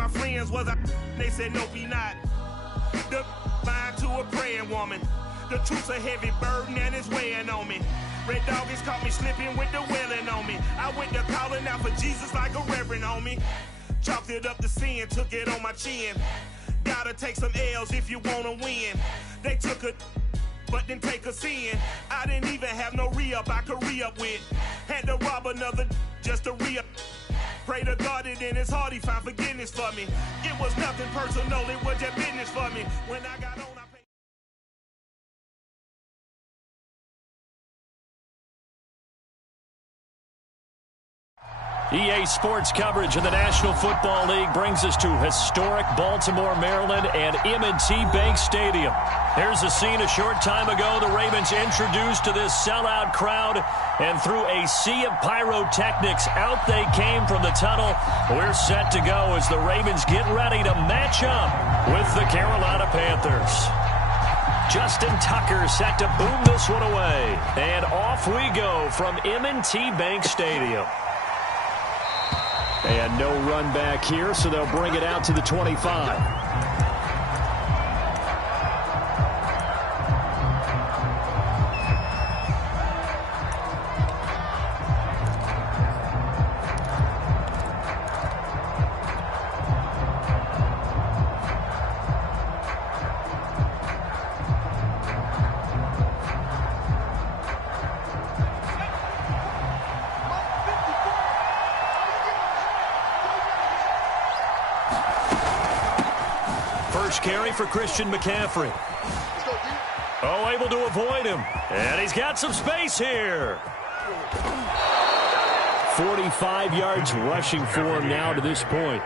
my friends was they said no be not. The line to a praying woman. The truth's a heavy burden and it's weighing on me. Red doggies caught me slipping with the wailing on me. I went to calling out for Jesus like a reverend on me. Chalked it up to sin, took it on my chin. Gotta take some L's if you wanna win. They took a but didn't take a sin. I didn't even have no re-up I could re-up with. Had to rob another just to re-up. Pray to God that in his heart he found forgiveness for me. It was nothing personal, it was just business for me. When I got on, I paid. EA Sports coverage of the National Football League brings us to historic Baltimore, Maryland, and M&T Bank Stadium. Here's a scene a short time ago. The Ravens introduced to this sellout crowd, and through a sea of pyrotechnics, out they came from the tunnel. We're set to go as the Ravens get ready to match up with the Carolina Panthers. Justin Tucker set to boom this one away, and off we go from M&T Bank Stadium. And no run back here, so they'll bring it out to the 25. Carry for Christian McCaffrey. Oh, able to avoid him. And he's got some space here. 45 yards rushing for him now to this point.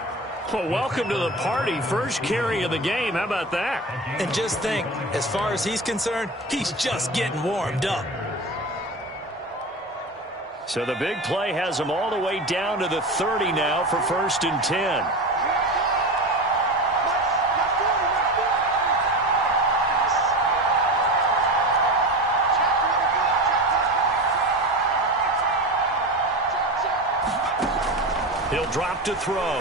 Well, welcome to the party. First carry of the game. How about that? And just think, as far as he's concerned, he's just getting warmed up. So the big play has him all the way down to the 30 now for 1st and 10. He'll drop to throw.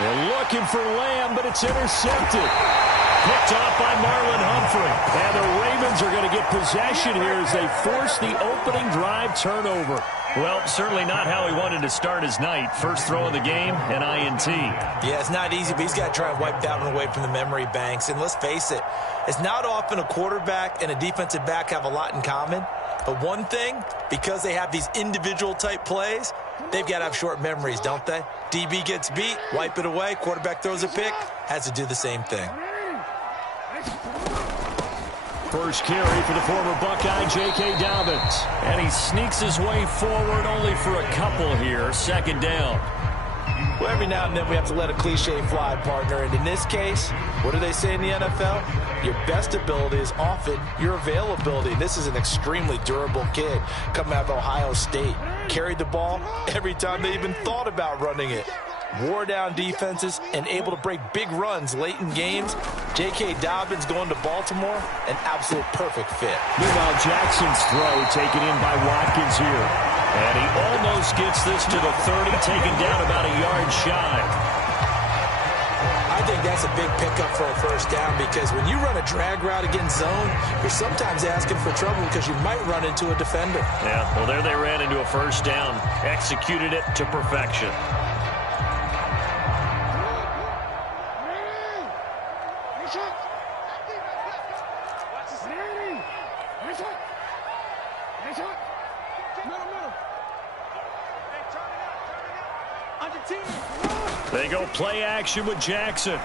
They're looking for Lamb, but it's intercepted. Picked off by Marlon Humphrey. And the Ravens are going to get possession here as they force the opening drive turnover. Well, certainly not how he wanted to start his night. First throw of the game, an INT. Yeah, it's not easy, but he's got to try and wipe that one away from the memory banks. And let's face it, it's not often a quarterback and a defensive back have a lot in common. But one thing, because they have these individual type plays, they've got to have short memories, don't they? DB gets beat, wipe it away, quarterback throws a pick, has to do the same thing. First carry for the former Buckeye, J.K. Dobbins. And he sneaks his way forward only for a couple here. 2nd down. Well, every now and then we have to let a cliche fly, partner. And in this case, what do they say in the NFL? Your best ability is often your availability. This is an extremely durable kid coming out of Ohio State. Carried the ball every time they even thought about running it. Wore down defenses and able to break big runs late in games. J.K. Dobbins going to Baltimore, an absolute perfect fit. Meanwhile, Jackson's throw taken in by Watkins here. And he almost gets this to the 30, taken down about a yard shy. I think that's a big pickup for a first down because when you run a drag route against zone, you're sometimes asking for trouble because you might run into a defender. Yeah, well, there they ran into a first down. Executed it to perfection. They go play action with Jackson.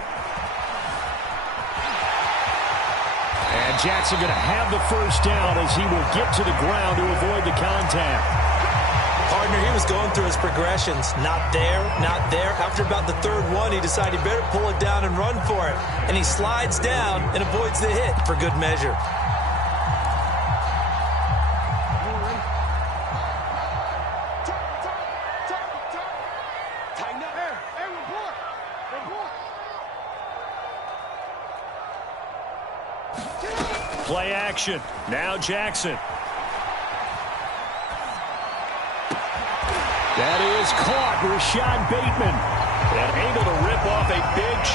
And Jackson going to have the first down as he will get to the ground to avoid the contact. Partner, he was going through his progressions. Not there, not there. After about the 3rd one, he decided he better pull it down and run for it. And he slides down and avoids the hit for good measure. Play action. Now Jackson. That is caught. Rashad Bateman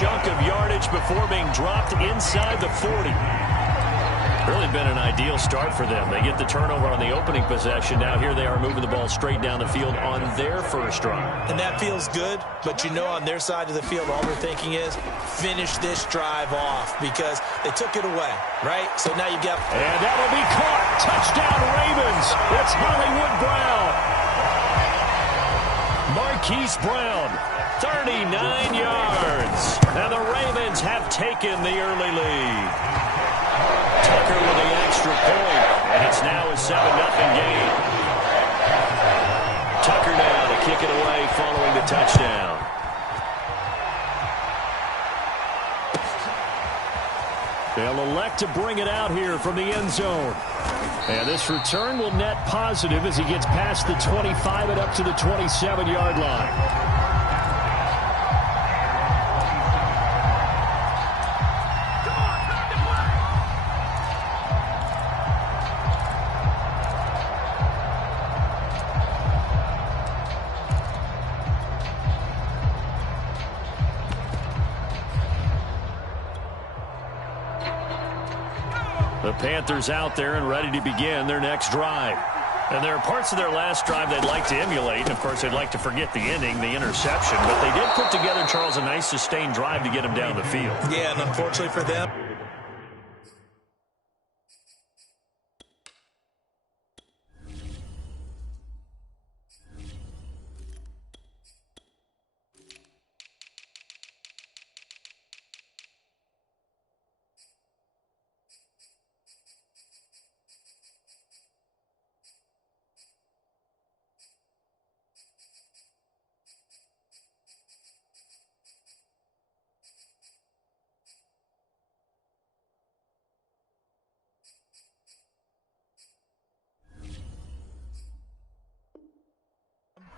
chunk of yardage before being dropped inside the 40. Really been an ideal start for them. They get the turnover on the opening possession. Now here they are moving the ball straight down the field on their first drive. And that feels good, but you know on their side of the field all they're thinking is finish this drive off because they took it away, right? So now you got... And that'll be caught. Touchdown Ravens. It's Hollywood Brown. Marquise Brown, 39 yards. And the Ravens have taken the early lead. Tucker with the extra point, and it's now a 7-0 game. Tucker now to kick it away following the touchdown. They'll elect to bring it out here from the end zone. And this return will net positive as he gets past the 25 and up to the 27-yard line. The Panthers out there and ready to begin their next drive. And there are parts of their last drive they'd like to emulate. And, of course, they'd like to forget the ending, the interception. But they did put together, Charles, a nice sustained drive to get him down the field. Yeah, and unfortunately for them,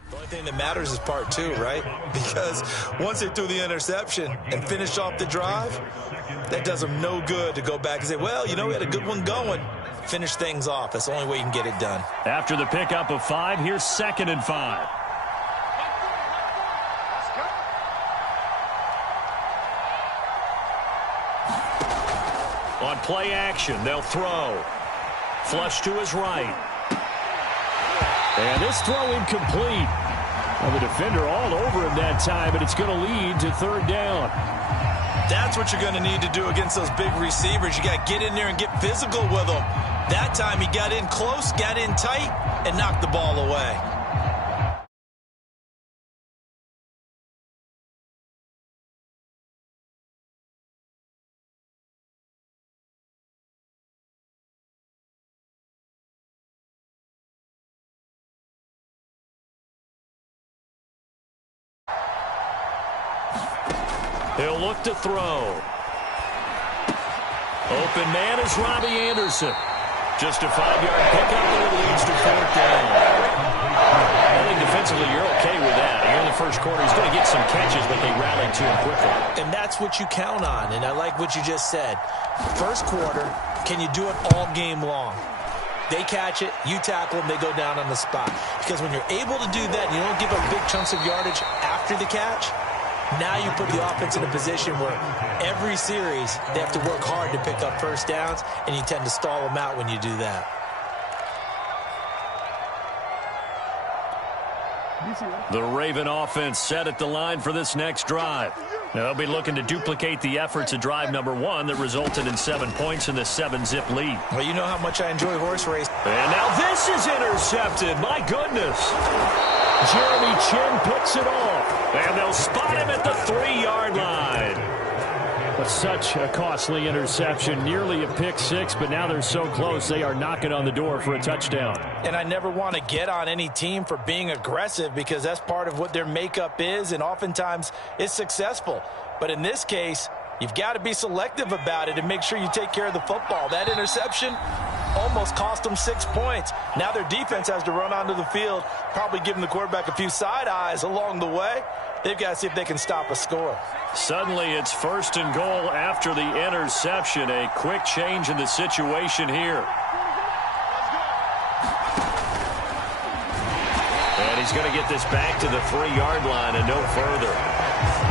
the only thing that matters is part two, right? Because once they threw the interception and finished off the drive, that does them no good to go back and say, well, you know, we had a good one going. Finish things off. That's the only way you can get it done. After the pickup of 5, here's 2nd and 5. On play action, they'll throw. Flush to his right. And this throw incomplete. Well, the defender all over him that time, but it's going to lead to 3rd down. That's what you're going to need to do against those big receivers. You got to get in there and get physical with them. That time he got in close, got in tight, and knocked the ball away. He'll look to throw. Open man is Robbie Anderson. Just a 5-yard pickup, and it leads to 4th down. I think defensively you're okay with that. Here in the first quarter, he's going to get some catches, but they rallied to him quickly. And that's what you count on, and I like what you just said. First quarter, can you do it all game long? They catch it, you tackle them, they go down on the spot. Because when you're able to do that and you don't give up big chunks of yardage after the catch, now you put the offense in a position where every series they have to work hard to pick up first downs, and you tend to stall them out when you do that. The Raven offense set at the line for this next drive. They'll be looking to duplicate the efforts of drive number 1 that resulted in 7 points in the 7-zip lead. Well, you know how much I enjoy horse race. And now this is intercepted. My goodness. Jeremy Chin picks it off, and they'll spot him at the 3-yard line. But such a costly interception, nearly a pick 6, but now they're so close they are knocking on the door for a touchdown. And I never want to get on any team for being aggressive because that's part of what their makeup is, and oftentimes it's successful. But in this case, you've got to be selective about it and make sure you take care of the football. That interception almost cost them 6 points. Now their defense has to run onto the field, probably giving the quarterback a few side eyes along the way. They've got to see if they can stop a score. Suddenly it's 1st and goal after the interception. A quick change in the situation here. And he's going to get this back to the 3-yard line and no further.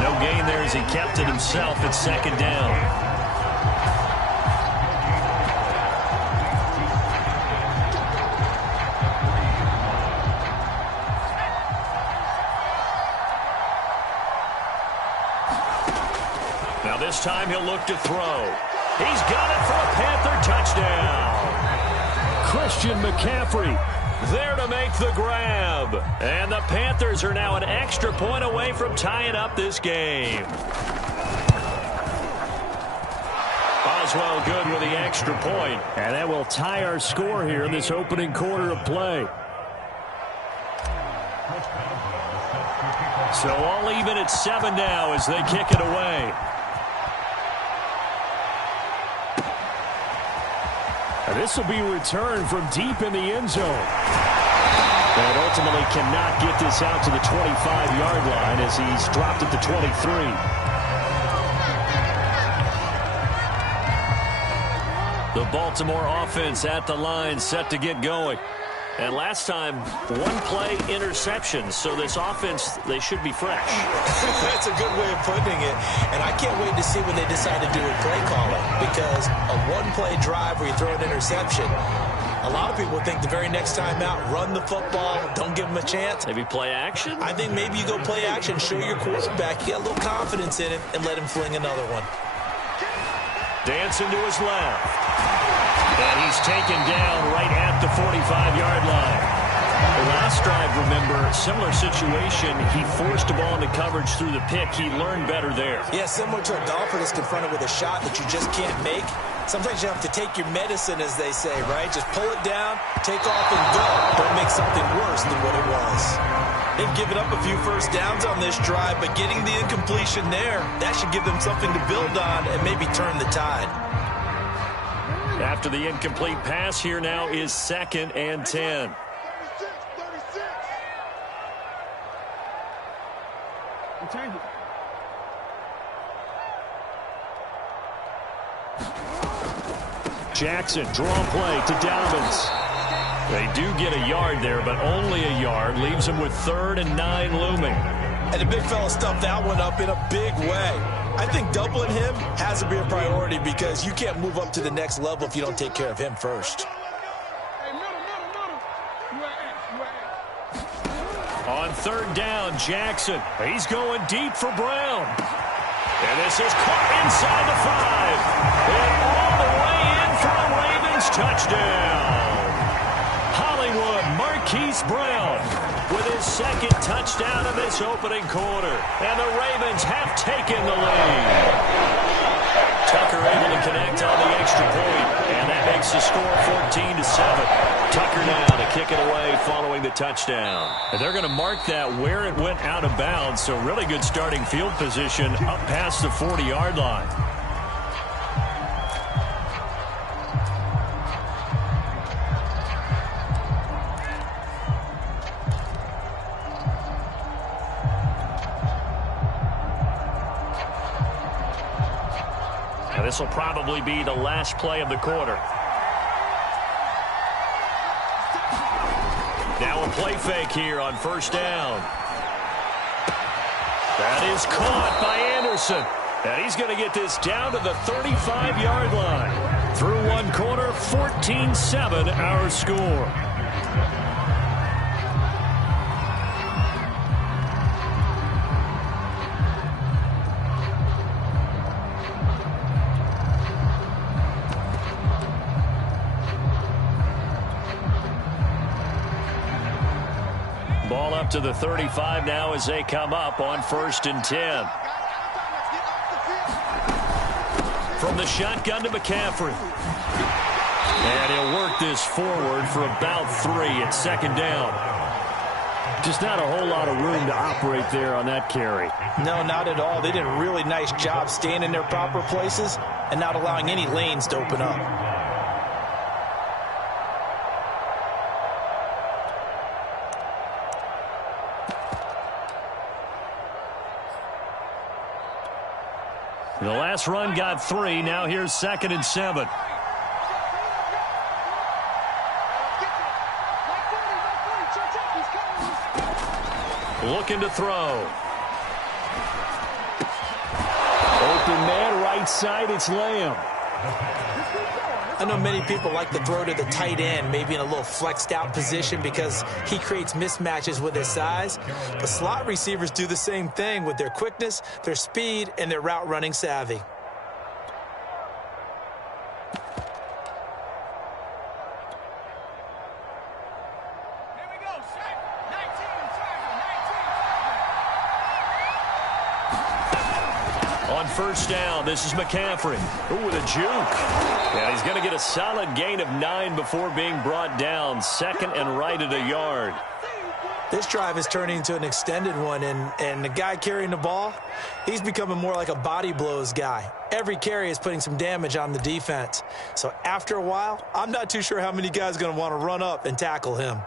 No gain there as he kept it himself at second down. Now this time he'll look to throw. He's got it for a Panther touchdown. Christian McCaffrey there to make the grab. And the Panthers are now an extra point away from tying up this game. Boswell good with the extra point. And that will tie our score here in this opening quarter of play. So all even at 7 now as they kick it away. This will be returned from deep in the end zone. And ultimately cannot get this out to the 25-yard line as he's dropped at the 23. The Baltimore offense at the line set to get going. And last time, one-play interception. So this offense, they should be fresh. That's a good way of putting it. And I can't wait to see when they decide to do a play calling. Because a one-play drive where you throw an interception, a lot of people think the very next time out, run the football, don't give them a chance. Maybe play action? I think maybe you go play action, show your quarterback, get a little confidence in it, and let him fling another one. Dancing to his left. And he's taken down right at the 45-yard line. The last drive, remember, similar situation. He forced the ball into coverage through the pick. He learned better there. Yeah, similar to a golfer that's confronted with a shot that you just can't make. Sometimes you have to take your medicine, as they say, right? Just pull it down, take off, and go. Don't make something worse than what it was. They've given up a few first downs on this drive, but getting the incompletion there, that should give them something to build on and maybe turn the tide. After the incomplete pass, here now is 2nd and 10. Jackson, draw play to Dobbins. They do get a yard there, but only a yard. Leaves them with 3rd and 9 looming. And the big fella stuffed that one up in a big way. I think doubling him has to be a priority because you can't move up to the next level if you don't take care of him first. On 3rd down, Jackson. He's going deep for Brown. And this is caught inside the 5. And all the way in for a Ravens touchdown. Hollywood Marquise Brown with his 2nd touchdown of this opening quarter. And the Ravens have taken the lead. Tucker able to connect on the extra point. And that makes the score 14-7. Tucker now to kick it away following the touchdown. And they're going to mark that where it went out of bounds. So really good starting field position up past the 40-yard line. This will probably be the last play of the quarter. Now a play fake here on 1st down. That is caught by Anderson. And he's going to get this down to the 35-yard line. Through one quarter, 14-7 our score. Ball up to the 35 now as they come up on 1st and 10. From the shotgun to McCaffrey. And he'll work this forward for about 3 at 2nd down. Just not a whole lot of room to operate there on that carry. No, not at all. They did a really nice job staying in their proper places and not allowing any lanes to open up. The last run got 3. Now here's 2nd and 7. Looking to throw. right side, it's Lamb. I know many people like to throw to the tight end, maybe in a little flexed out position because he creates mismatches with his size. But slot receivers do the same thing with their quickness, their speed, and their route running savvy. On first down, this is McCaffrey. Ooh, with a juke. And he's going to get a solid gain of 9 before being brought down. Second and right at a yard. This drive is turning into an extended one, and the guy carrying the ball, he's becoming more like a body blows guy. Every carry is putting some damage on the defense. So after a while, I'm not too sure how many guys are going to want to run up and tackle him.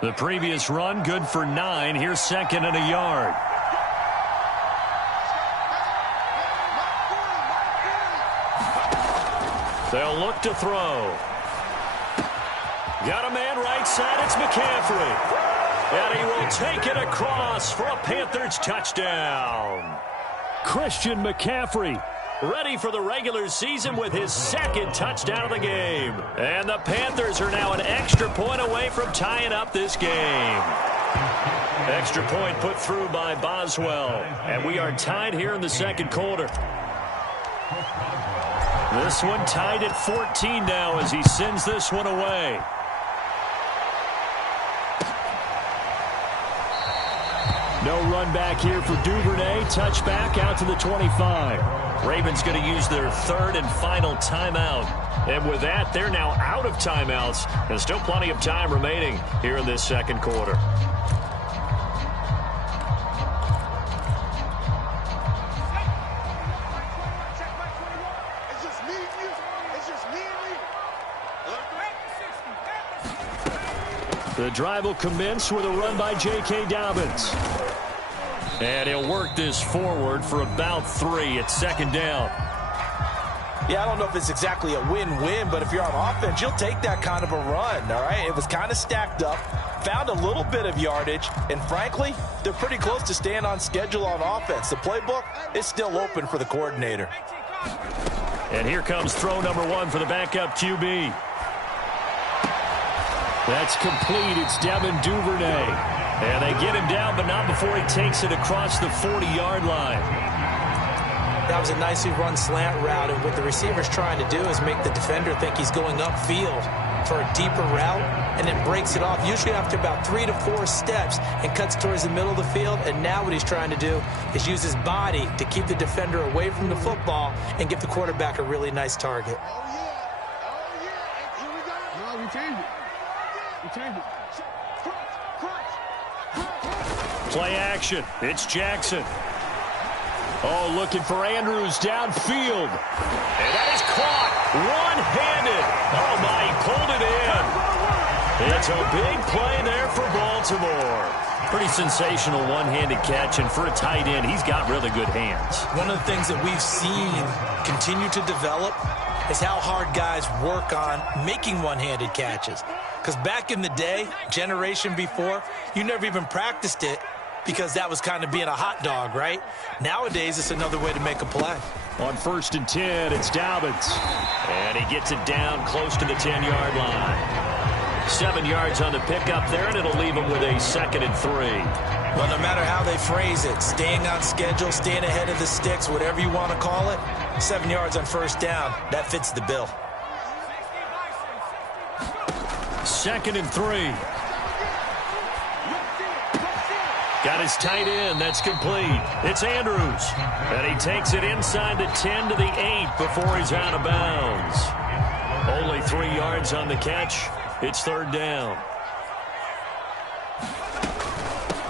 The previous run, good for 9. Here's second and a yard. They'll look to throw. Got a man right side. It's McCaffrey. And he will take it across for a Panthers touchdown. Christian McCaffrey, ready for the regular season with his second touchdown of the game. And the Panthers are now an extra point away from tying up this game. Extra point put through by Boswell. And we are tied here in the second quarter. This one tied at 14 now as he sends this one away. No run back here for Duvernay. Touchback out to the 25. Ravens going to use their third and final timeout. And with that, they're now out of timeouts. And still plenty of time remaining here in this second quarter. The drive will commence with a run by J.K. Dobbins. And he'll work this forward for about 3 at second down. Yeah, I don't know if it's exactly a win-win, but if you're on offense, you'll take that kind of a run, all right? It was kind of stacked up, found a little bit of yardage, and frankly, they're pretty close to staying on schedule on offense. The playbook is still open for the coordinator. And here comes throw number 1 for the backup QB. That's complete. It's Devin Duvernay. And they get him down, but not before he takes it across the 40-yard line. That was a nicely run slant route, and what the receiver's trying to do is make the defender think he's going upfield for a deeper route, and then breaks it off, usually after about 3 to 4 steps, and cuts towards the middle of the field. And now what he's trying to do is use his body to keep the defender away from the football and give the quarterback a really nice target. Here we go. No, we changed it. Play action. It's Jackson. Oh, looking for Andrews downfield. And that is caught one-handed. Oh, my, he pulled it in. It's a big play there for Baltimore. Pretty sensational one-handed catch, and for a tight end, he's got really good hands. One of the things that we've seen continue to develop is how hard guys work on making one-handed catches. Because back in the day, generation before, you never even practiced it because that was kind of being a hot dog, right? Nowadays, it's another way to make a play. On 1st and 10, it's Dobbins. And he gets it down close to the 10-yard line. 7 yards on the pickup there, and it'll leave him with a 2nd and 3. Well, no matter how they phrase it, staying on schedule, staying ahead of the sticks, whatever you want to call it, 7 yards on 1st down, that fits the bill. 2nd and 3. Got his tight end. That's complete. It's Andrews. And he takes it inside the 10 to the 8 before he's out of bounds. Only 3 yards on the catch. It's 3rd down.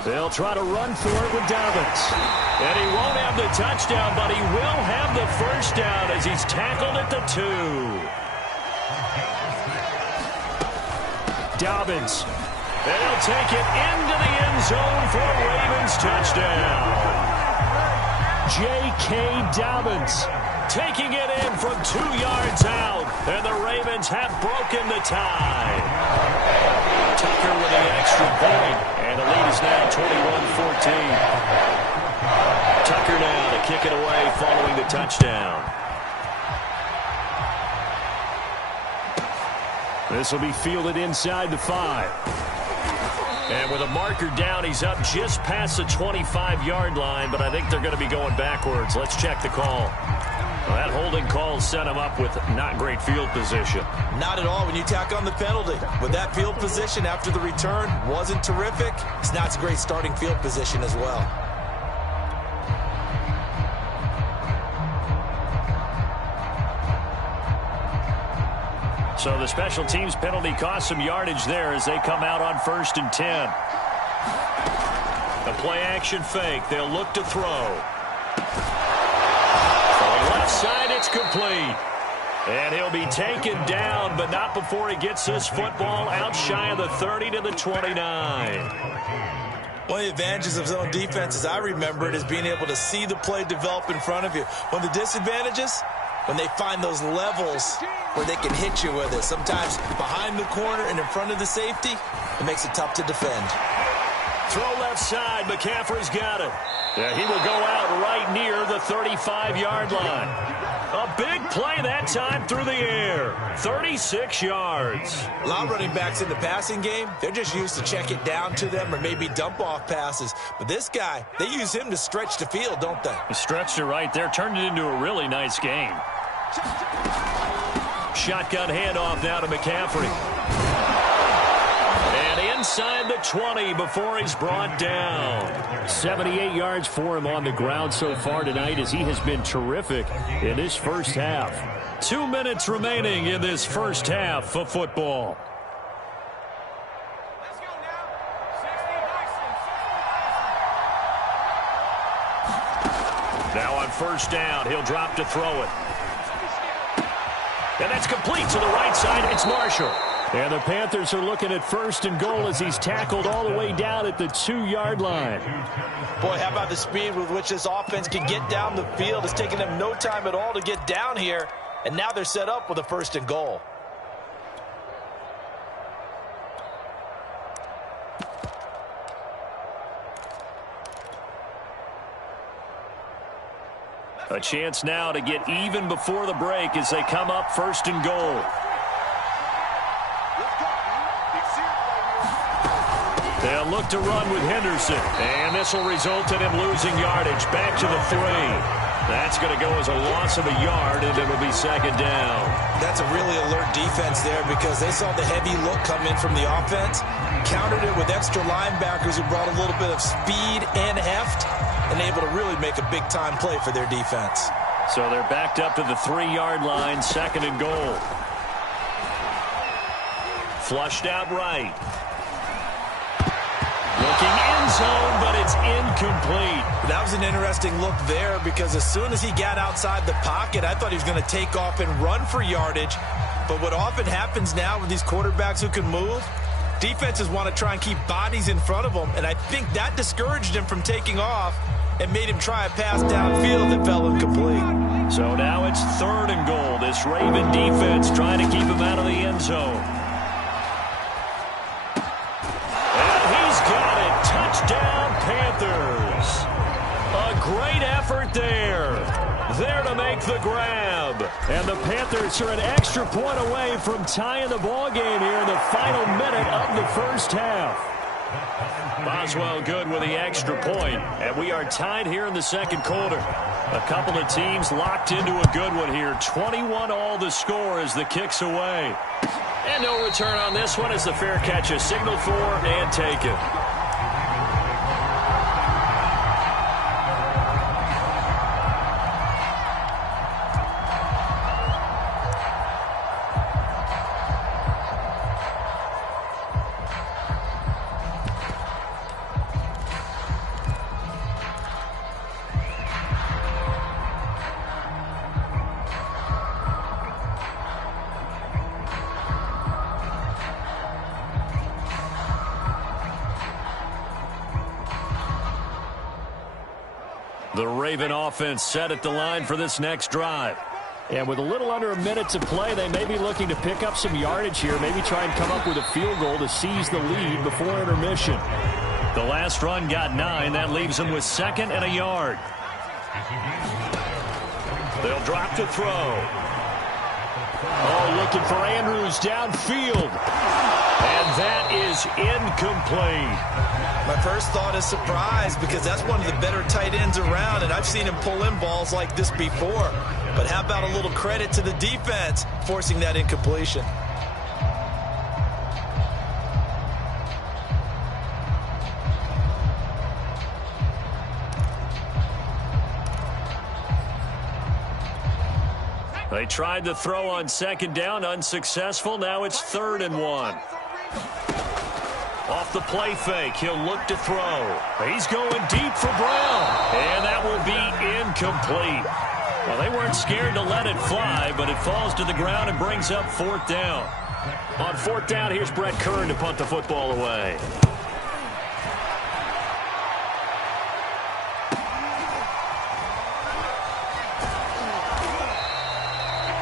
They'll try to run for it with Dobbins. And he won't have the touchdown, but he will have the 1st down as he's tackled at the 2. Dobbins. And he'll take it into the end zone for a Ravens touchdown. J.K. Dobbins taking it in from 2 yards out, and the Ravens have broken the tie. Tucker with an extra point, and the lead is now 21-14. Tucker now to kick it away following the touchdown. This will be fielded inside the 5. And with a marker down, he's up just past the 25-yard line, but I think they're going to be going backwards. Let's check the call. Well, that holding call set him up with not great field position. Not at all when you tack on the penalty. With that field position after the return wasn't terrific, it's not a great starting field position as well. So the special teams penalty cost some yardage there as they come out on 1st and 10. A play action fake. They'll look to throw. On the left side, it's complete. And he'll be taken down, but not before he gets this football out shy of the 30 to the 29. One of the advantages of zone defense, as I remember it, is being able to see the play develop in front of you. One of the disadvantages, when they find those levels where they can hit you with it. Sometimes behind the corner and in front of the safety, it makes it tough to defend. Throw left side. McCaffrey's got it. Yeah, he will go out right near the 35-yard line. A big play that time through the air. 36 yards. A lot of running backs in the passing game, they're just used to check it down to them or maybe dump off passes. But this guy, they use him to stretch the field, don't they? He stretched it right there, turned it into a really nice game. Shotgun handoff now to McCaffrey. And inside the 20 before he's brought down. 78 yards for him on the ground so far tonight as he has been terrific in this first half. 2 minutes remaining in this first half of football. Now on 1st down, he'll drop to throw it. And that's complete to the right side. It's Marshall. And the Panthers are looking at 1st and goal as he's tackled all the way down at the 2-yard line. Boy, how about the speed with which this offense can get down the field? It's taken them no time at all to get down here. And now they're set up with a 1st and goal. A chance now to get even before the break as they come up 1st and goal. They'll look to run with Henderson. And this will result in him losing yardage. Back to the 3. That's going to go as a loss of a yard, and it'll be 2nd down. That's a really alert defense there because they saw the heavy look come in from the offense, countered it with extra linebackers who brought a little bit of speed and heft, and able to really make a big-time play for their defense. So they're backed up to the 3-yard line, 2nd and goal. Flushed out right. Looking end zone, but it's incomplete. That was an interesting look there because as soon as he got outside the pocket, I thought he was going to take off and run for yardage. But what often happens now with these quarterbacks who can move, defenses want to try and keep bodies in front of them, and I think that discouraged him from taking off and made him try a pass downfield that fell incomplete. So now it's 3rd and goal. This Raven defense trying to keep him out of the end zone. Got it. Touchdown, Panthers. A great effort there. There to make the grab. And the Panthers are an extra point away from tying the ball game here in the final minute of the first half. Boswell good with the extra point. And we are tied here in the 2nd quarter. A couple of teams locked into a good one here. 21-all the score as the kick's away. And no return on this one as the fair catch is signaled for and taken. The Raven offense set at the line for this next drive. And with a little under a minute to play, they may be looking to pick up some yardage here, maybe try and come up with a field goal to seize the lead before intermission. The last run got 9. That leaves them with 2nd and a yard. They'll drop to throw. Oh, looking for Andrews downfield. And that is incomplete. My first thought is surprise, because that's one of the better tight ends around, and I've seen him pull in balls like this before. But how about a little credit to the defense forcing that incompletion? They tried to throw on 2nd down, unsuccessful. Now it's 3rd and 1. Off the play fake, he'll look to throw. He's going deep for Brown, and that will be incomplete. Well, they weren't scared to let it fly, but it falls to the ground and brings up 4th down. On 4th down, here's Brett Kern to punt the football away.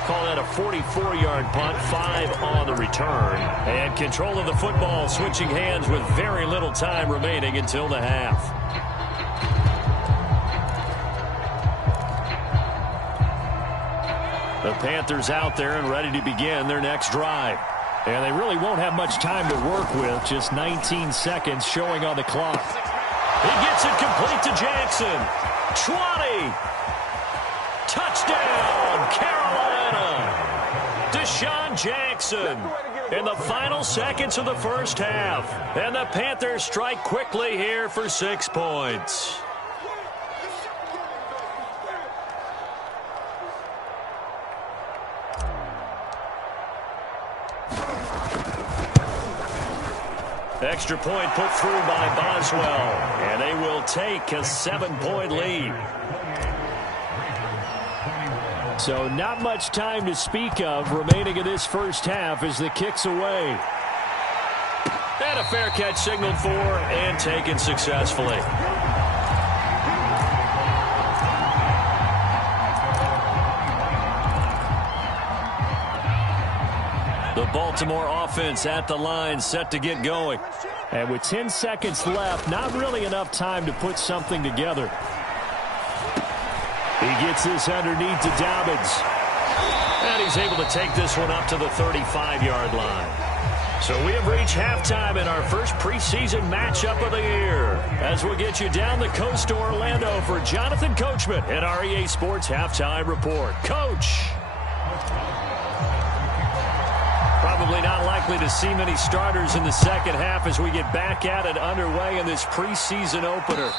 Call that a 44-yard punt, 5 on the return. And control of the football switching hands with very little time remaining until the half. The Panthers out there and ready to begin their next drive. And they really won't have much time to work with, just 19 seconds showing on the clock. He gets it complete to Jackson. 20. Touchdown, Carolina. Deshaun Jackson in the final seconds of the first half. And the Panthers strike quickly here for 6 points. Extra point put through by Boswell, and they will take a 7-point lead. So not much time to speak of remaining in this first half as the kick's away. And a fair catch signaled for and taken successfully. The Baltimore offense at the line, set to get going. And with 10 seconds left, not really enough time to put something together. He gets this underneath to Dobbins. And he's able to take this one up to the 35-yard line. So we have reached halftime in our first preseason matchup of the year. As we'll get you down the coast to Orlando for Jonathan Coachman at our EA Sports Halftime Report. Coach. Probably not likely to see many starters in the second half as we get back at it underway in this preseason opener.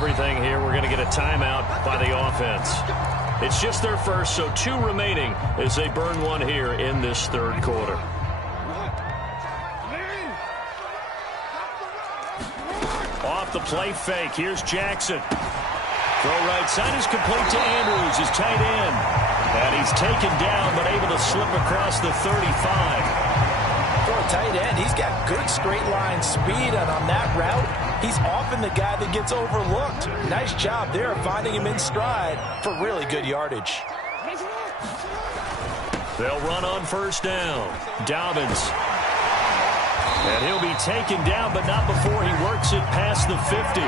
Everything here, we're going to get a timeout by the offense. It's just their first, so 2 remaining as they burn one here in this third quarter. Off the play fake, here's Jackson. Throw right side is complete to Andrews, his tight end. And he's taken down, but able to slip across the 35. For a tight end, he's got good straight line speed, and on that route, he's often the guy that gets overlooked. Nice job there finding him in stride for really good yardage. They'll run on first down. Dobbins. And he'll be taken down, but not before he works it past the 50.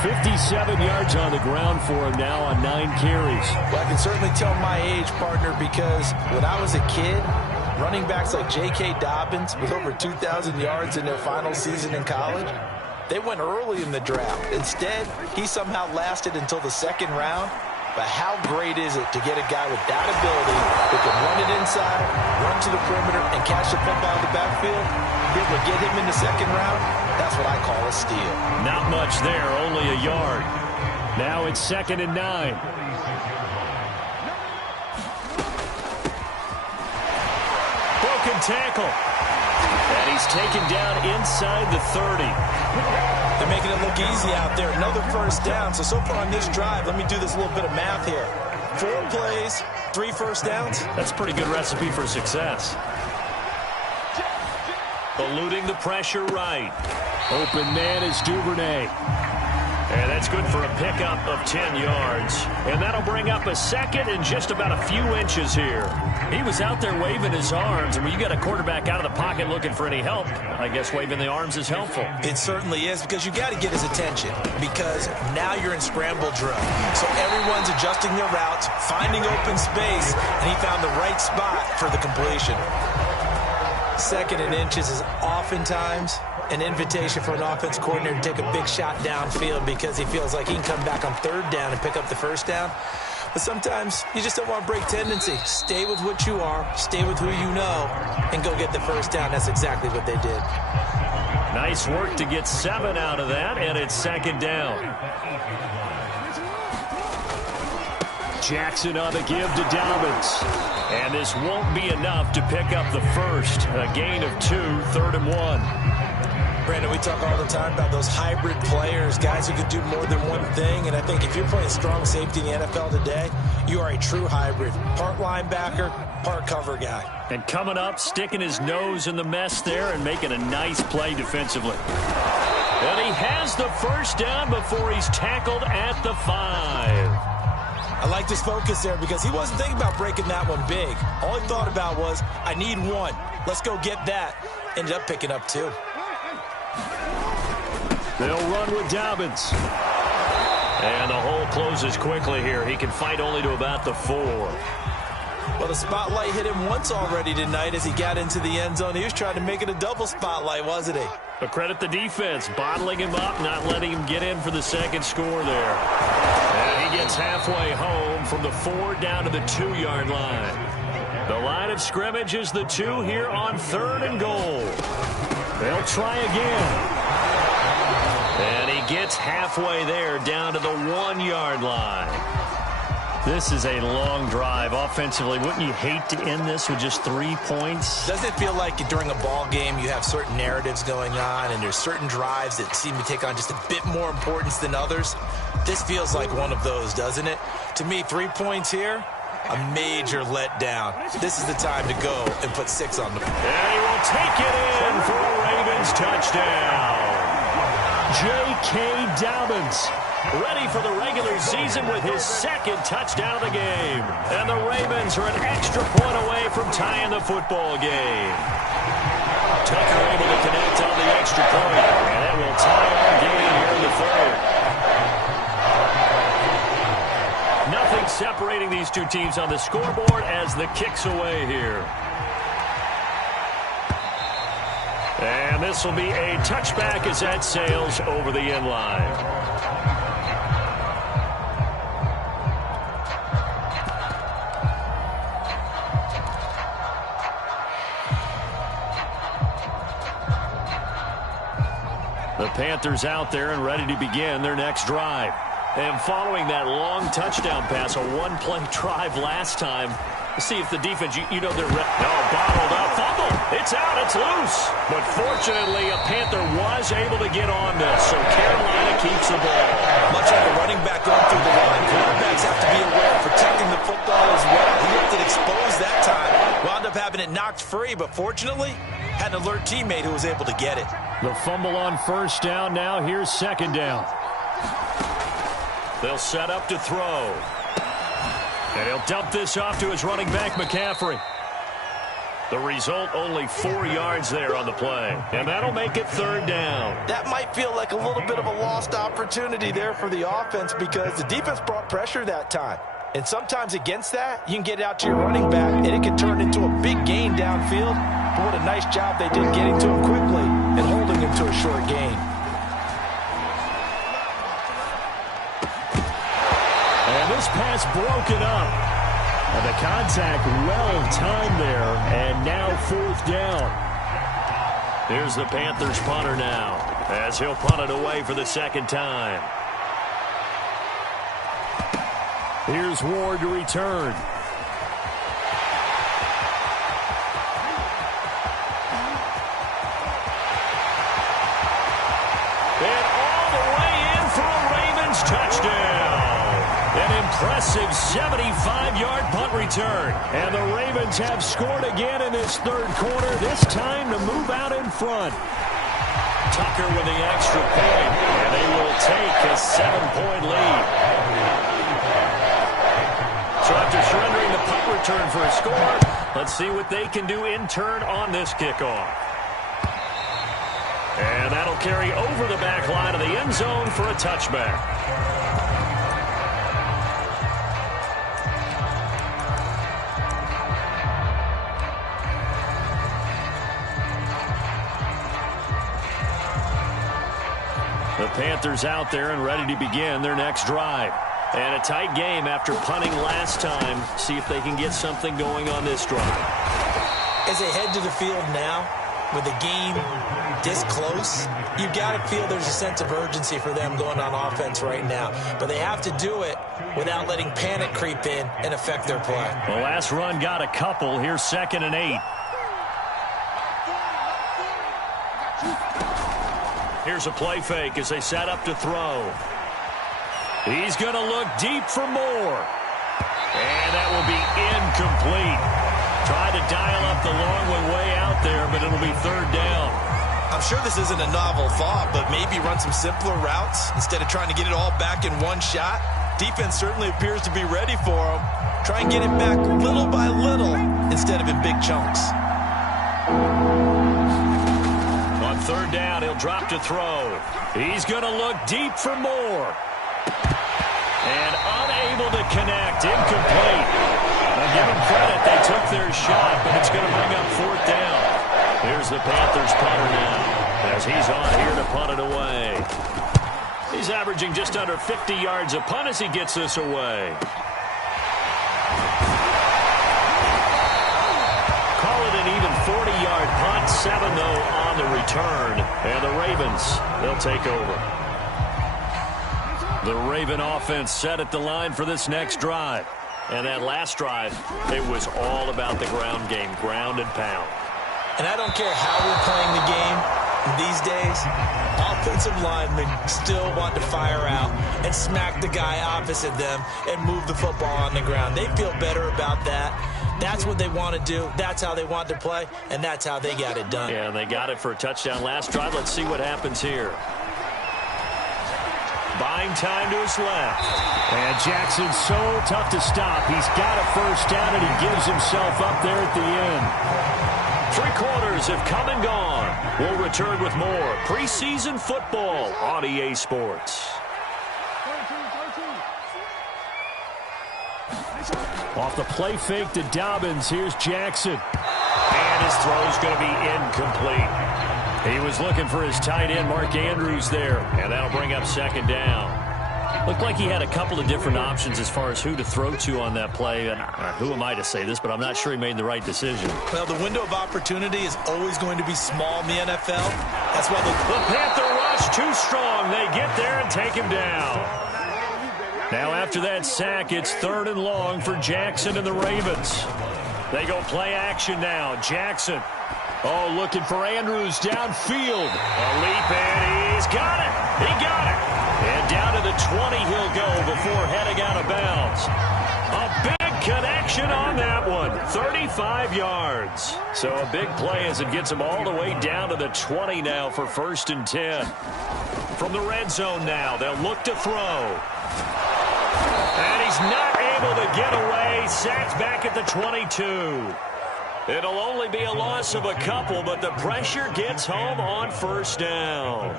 57 yards on the ground for him now on 9 carries. Well, I can certainly tell my age, partner, because when I was a kid, running backs like J.K. Dobbins with over 2,000 yards in their final season in college, they went early in the draft. Instead, he somehow lasted until the second round. But how great is it to get a guy with that ability who can run it inside, run to the perimeter, and catch the football in the backfield? Be able to get him in the second round? That's what I call a steal. Not much there, only a yard. Now it's 2nd and 9. Broken tackle. And he's taken down inside the 30. They're making it look easy out there. Another first down. So far on this drive, let me do this little bit of math here. 4 plays, 3 first downs. That's a pretty good recipe for success. Eluding the pressure right. Open man is Duvernay. And that's good for a pickup of 10 yards. And that'll bring up a 2nd and just about a few inches here. He was out there waving his arms, and when you got a quarterback out of the pocket looking for any help, I guess waving the arms is helpful. It certainly is, because you got to get his attention, because now you're in scramble drill. So everyone's adjusting their routes, finding open space, and he found the right spot for the completion. 2nd and inches is oftentimes an invitation for an offense coordinator to take a big shot downfield because he feels like he can come back on 3rd down and pick up the first down. But sometimes you just don't want to break tendency. Stay with what you are, stay with who you know, and go get the first down. That's exactly what they did. Nice work to get 7 out of that, and it's 2nd down. Jackson on the give to Dobbins. And this won't be enough to pick up the first. A gain of 2, 3rd and 1. Brandon, we talk all the time about those hybrid players, guys who can do more than one thing. And I think if you're playing strong safety in the NFL today, you are a true hybrid. Part linebacker, part cover guy. And coming up, sticking his nose in the mess there and making a nice play defensively. And he has the first down before he's tackled at the 5. I like this focus there because he wasn't thinking about breaking that one big. All he thought about was, I need 1. Let's go get that. Ended up picking up 2. They'll run with Dobbins. And the hole closes quickly here. He can fight only to about the 4. Well, the spotlight hit him once already tonight as he got into the end zone. He was trying to make it a double spotlight, wasn't he? But credit the defense, bottling him up, not letting him get in for the 2nd score there. And he gets halfway home from the 4 down to the 2-yard line. The line of scrimmage is the 2 here on 3rd and goal. They'll try again. And he gets halfway there down to the 1-yard line. This is a long drive offensively. Wouldn't you hate to end this with just 3 points? Doesn't it feel like during a ball game you have certain narratives going on and there's certain drives that seem to take on just a bit more importance than others? This feels like one of those, doesn't it? To me, 3 points here, a major letdown. This is the time to go and put 6 on the board. And he will take it in for a Ravens touchdown. J.K. Dobbins, ready for the regular season with his 2nd touchdown of the game. And the Ravens are an extra point away from tying the football game. Tucker able to connect on the extra point. And that will tie our game here in the 3rd. Nothing separating these two teams on the scoreboard as the kick's away here. And this will be a touchback as that sails over the end line. The Panthers out there and ready to begin their next drive. And following that long touchdown pass, a 1-play drive last time, see if the defense, you know they're ready. No, bottled up, fumble. It's out, it's loose. But fortunately, a Panther was able to get on this, so Carolina keeps the ball. Much like a running back going through the line, quarterbacks have to be aware of protecting the football as well. He left it exposed that time, wound up having it knocked free, but fortunately, had an alert teammate who was able to get it. The fumble on first down now. Here's 2nd down. They'll set up to throw. And he'll dump this off to his running back, McCaffrey. The result, only 4 yards there on the play. And that'll make it 3rd down. That might feel like a little bit of a lost opportunity there for the offense because the defense brought pressure that time. And sometimes against that, you can get it out to your running back, and it can turn into a big gain downfield. But what a nice job they did getting to him quickly and holding him to a short gain. And this pass broken up. And the contact well-timed there, and now 4th down. Here's the Panthers punter now, as he'll punt it away for the 2nd time. Here's Ward to return. And all the way in for a Ravens touchdown. An impressive 75-yard punt return. And the Ravens have scored again in this 3rd quarter, this time to move out in front. Tucker with the extra point, and they will take a 7-point lead. So after surrendering the punt return for a score, let's see what they can do in turn on this kickoff. And that'll carry over the back line of the end zone for a touchback. The Panthers out there and ready to begin their next drive. And a tight game after punting last time. See if they can get something going on this drive. As they head to the field now, with the game this close, you've got to feel there's a sense of urgency for them going on offense right now. But they have to do it without letting panic creep in and affect their play. The last run got a couple. Here's 2nd and 8. Here's a play fake as they set up to throw. He's going to look deep for more. And that will be incomplete. Tried to dial up the long one way out there, but it'll be 3rd down. I'm sure this isn't a novel thought, but maybe run some simpler routes instead of trying to get it all back in one shot. Defense certainly appears to be ready for him. Try and get it back little by little instead of in big chunks. On 3rd down, he'll drop to throw. He's going to look deep for more. And unable to connect. Incomplete. Now give them credit. They took their shot, but it's going to bring up 4th down. Here's the Panthers punter now, as he's on here to punt it away. He's averaging just under 50 yards a punt as he gets this away. Call it an even 40-yard punt. 7, though, on the return. And the Ravens, they'll take over. The Raven offense set at the line for this next drive. And that last drive, it was all about the ground game, ground and pound. And I don't care how we're playing the game these days, offensive linemen still want to fire out and smack the guy opposite them and move the football on the ground. They feel better about that. That's what they want to do. That's how they want to play, and that's how they got it done. Yeah, they got it for a touchdown last drive. Let's see what happens here. Buying time to his left. And Jackson's so tough to stop. He's got a 1st down, and he gives himself up there at the end. 3 quarters have come and gone. We'll return with more preseason football on EA Sports. Off the play fake to Dobbins. Here's Jackson. And his throw's going to be incomplete. He was looking for his tight end, Mark Andrews, there. And that'll bring up 2nd down. Looked like he had a couple of different options as far as who to throw to on that play. And who am I to say this, but I'm not sure he made the right decision. Well, the window of opportunity is always going to be small in the NFL. That's why the Panther rush too strong. They get there and take him down. Now after that sack, it's 3rd and long for Jackson and the Ravens. They go play action now. Jackson. Oh, looking for Andrews downfield. A leap, and he's got it. He got it. And down to the 20 he'll go before heading out of bounds. A big connection on that one. 35 yards. So a big play as it gets him all the way down to the 20 now for 1st and 10. From the red zone now, they'll look to throw. And he's not able to get away. Sacked back at the 22. It'll only be a loss of a couple, but the pressure gets home on first down.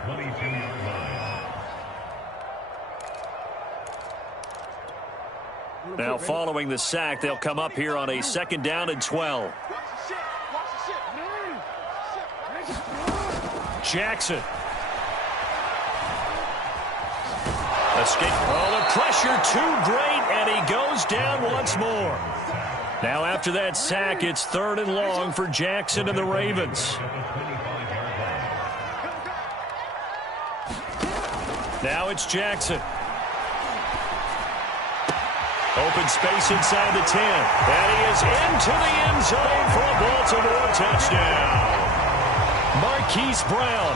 Now, following the sack, they'll come up here on a 2nd down and 12. Jackson. Escape. Oh, the pressure too great, and he goes down once more. Now, after that sack, it's 3rd and long for Jackson and the Ravens. Now it's Jackson. Open space inside the 10. And he is into the end zone for a Baltimore touchdown. Marquise Brown,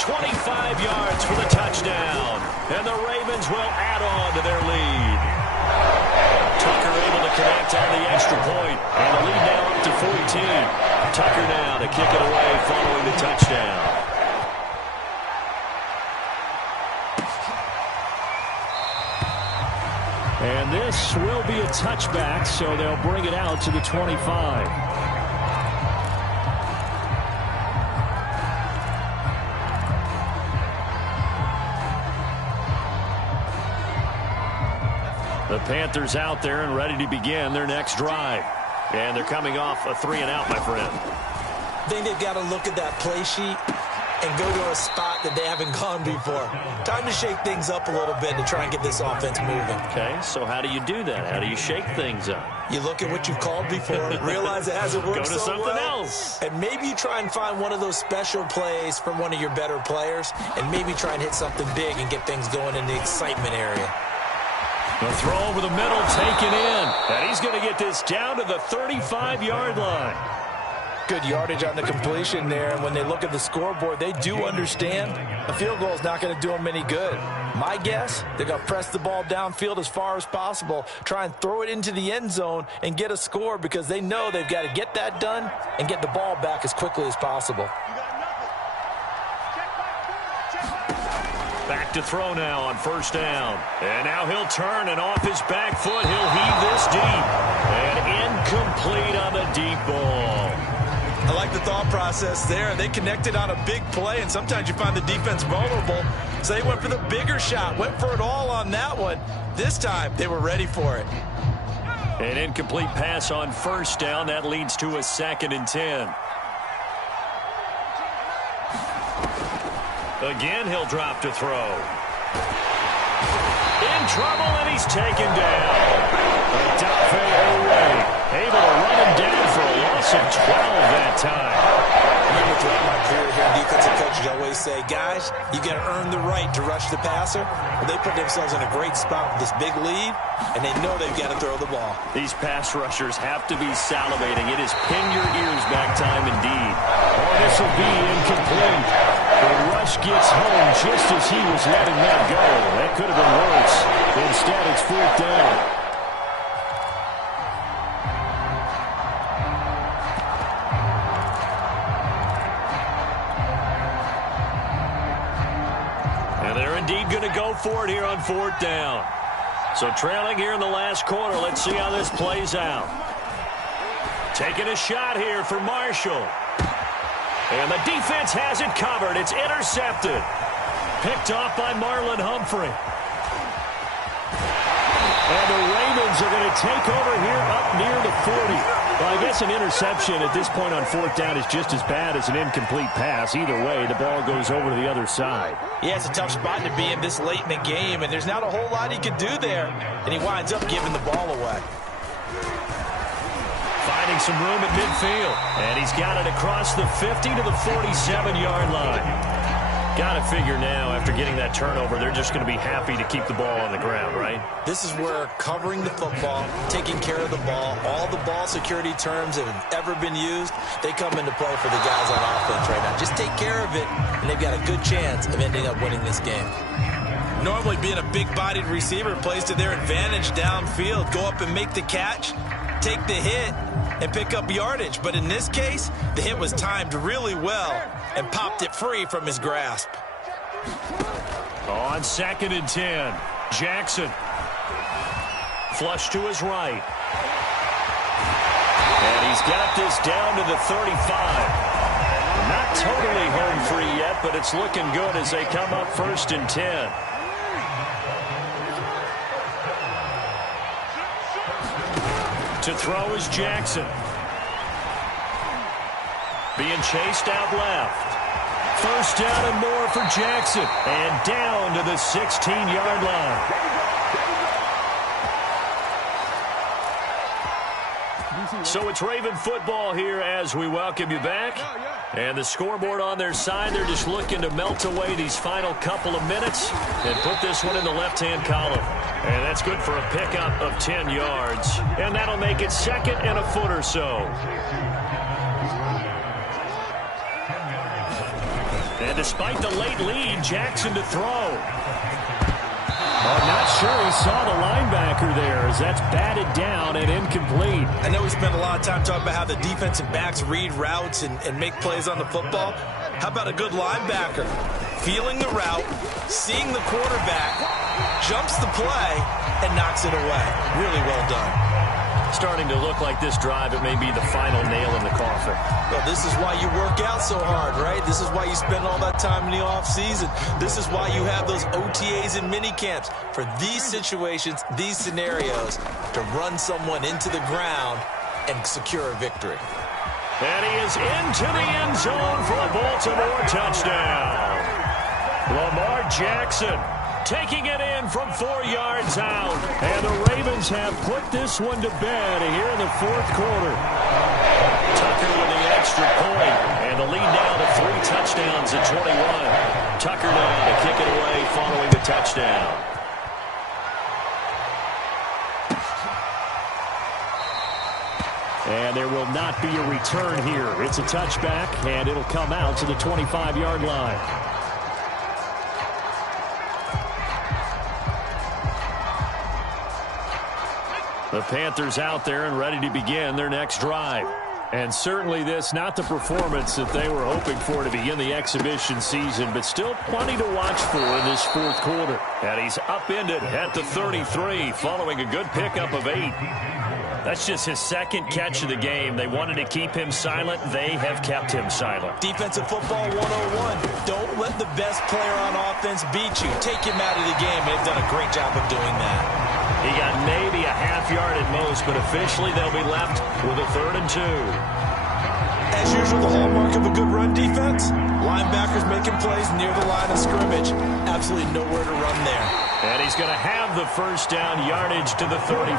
25 yards for the touchdown. And the Ravens will add on to their lead. Tucker able to connect on the extra point. And the lead now up to 14. Tucker now to kick it away following the touchdown. And this will be a touchback, so they'll bring it out to the 25. The Panthers out there and ready to begin their next drive. And they're coming off a 3-and-out, my friend. I think they've got to look at that play sheet and go to a spot that they haven't gone before. Time to shake things up a little bit to try and get this offense moving. Okay, so how do you do that? How do you shake things up? You look at what you've called before, realize it hasn't worked so well. Go to something else. And maybe you try and find one of those special plays from one of your better players, and maybe try and hit something big and get things going in the excitement area. The throw over the middle, taken in. And he's going to get this down to the 35-yard line. Good yardage on the completion there, and when they look at the scoreboard, they do understand a field goal is not going to do them any good. My guess, they're going to press the ball downfield as far as possible, try and throw it into the end zone and get a score because they know they've got to get that done and get the ball back as quickly as possible. Back to throw now on 1st down. And now he'll turn, and off his back foot, he'll heave this deep. And incomplete on the deep ball. I like the thought process there. They connected on a big play, and sometimes you find the defense vulnerable. So they went for the bigger shot, went for it all on that one. This time, they were ready for it. An incomplete pass on 1st down. That leads to a 2nd and 10. Again, he'll drop to throw. In trouble, and he's taken down. Odafe Oweh able to run him down for a loss of 12 that time. I remember throughout my career here, defensive coaches always say, guys, you got to earn the right to rush the passer. Well, they put themselves in a great spot with this big lead, and they know they've got to throw the ball. These pass rushers have to be salivating. It is pin your ears back time indeed. Oh, this will be incomplete. The rush gets home just as he was letting that go. That could have been worse. Instead, it's 4th down. Going to go for it here on 4th down. So trailing here in the last quarter. Let's see how this plays out. Taking a shot here for Marshall. And the defense has it covered. It's intercepted. Picked off by Marlon Humphrey. And the Ravens are going to take over here up near the 40. Well, I guess an interception at this point on 4th down is just as bad as an incomplete pass. Either way, the ball goes over to the other side. Yeah, it's a tough spot to be in this late in the game, and there's not a whole lot he could do there, and he winds up giving the ball away. Finding some room at midfield, and he's got it across the 50 to the 47-yard line. Got to figure now, after getting that turnover, they're just going to be happy to keep the ball on the ground, right? This is where covering the football, taking care of the ball, all the ball security terms that have ever been used, they come into play for the guys on offense right now. Just take care of it, and they've got a good chance of ending up winning this game. Normally, being a big-bodied receiver plays to their advantage downfield. Go up and make the catch, take the hit, and pick up yardage. But in this case, the hit was timed really well and popped it free from his grasp. On 2nd and 10, Jackson. Flush to his right. And he's got this down to the 35. Not totally home free yet, but it's looking good as they come up 1st and 10. To throw is Jackson. Being chased out left. 1st down and more for Jackson. And down to the 16-yard line. So it's Raven football here as we welcome you back. And the scoreboard on their side, they're just looking to melt away these final couple of minutes and put this one in the left-hand column. And that's good for a pickup of 10 yards. And that'll make it 2nd and a foot or so. And despite the late lead, Jackson to throw. I'm not sure he saw the linebacker there as that's batted down and incomplete. I know we spent a lot of time talking about how the defensive backs read routes and make plays on the football. How about a good linebacker? Feeling the route, seeing the quarterback, jumps the play, and knocks it away. Really well done. Starting to look like this drive, it may be the final nail in the coffin. Well, this is why you work out so hard, right? This is why you spend all that time in the offseason. This is why you have those OTAs and mini camps for these situations, these scenarios, to run someone into the ground and secure a victory. And he is into the end zone for a Baltimore touchdown. Lamar Jackson taking it in from 4 yards out. And the Ravens have put this one to bed here in the 4th quarter. Tucker with the extra point. And the lead now to 3 touchdowns at 21. Tucker now to kick it away following the touchdown. And there will not be a return here. It's a touchback, and it'll come out to the 25-yard line. The Panthers out there and ready to begin their next drive. And certainly this, not the performance that they were hoping for to begin the exhibition season, but still plenty to watch for in this 4th quarter. And he's upended at the 33 following a good pickup of 8. That's just his 2nd catch of the game. They wanted to keep him silent. They have kept him silent. Defensive football 101. Don't let the best player on offense beat you. Take him out of the game. They've done a great job of doing that. He got maybe a half yard at most, but officially they'll be left with a 3rd and 2. As usual, the hallmark of a good run defense, linebackers making plays near the line of scrimmage. Absolutely nowhere to run there. And he's going to have the 1st down yardage to the 35.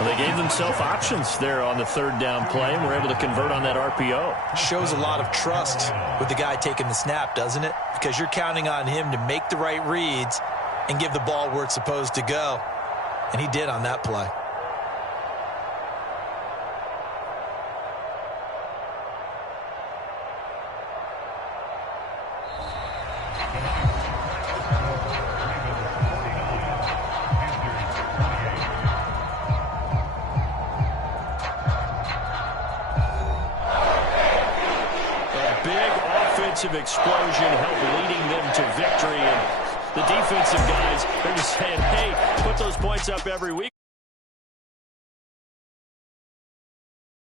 Well, they gave themselves options there on the 3rd down play and were able to convert on that RPO. Shows a lot of trust with the guy taking the snap, doesn't it? Because you're counting on him to make the right reads and give the ball where it's supposed to go. And he did on that play. Explosion helped leading them to victory, and the defensive guys, they're just saying, hey, put those points up every week.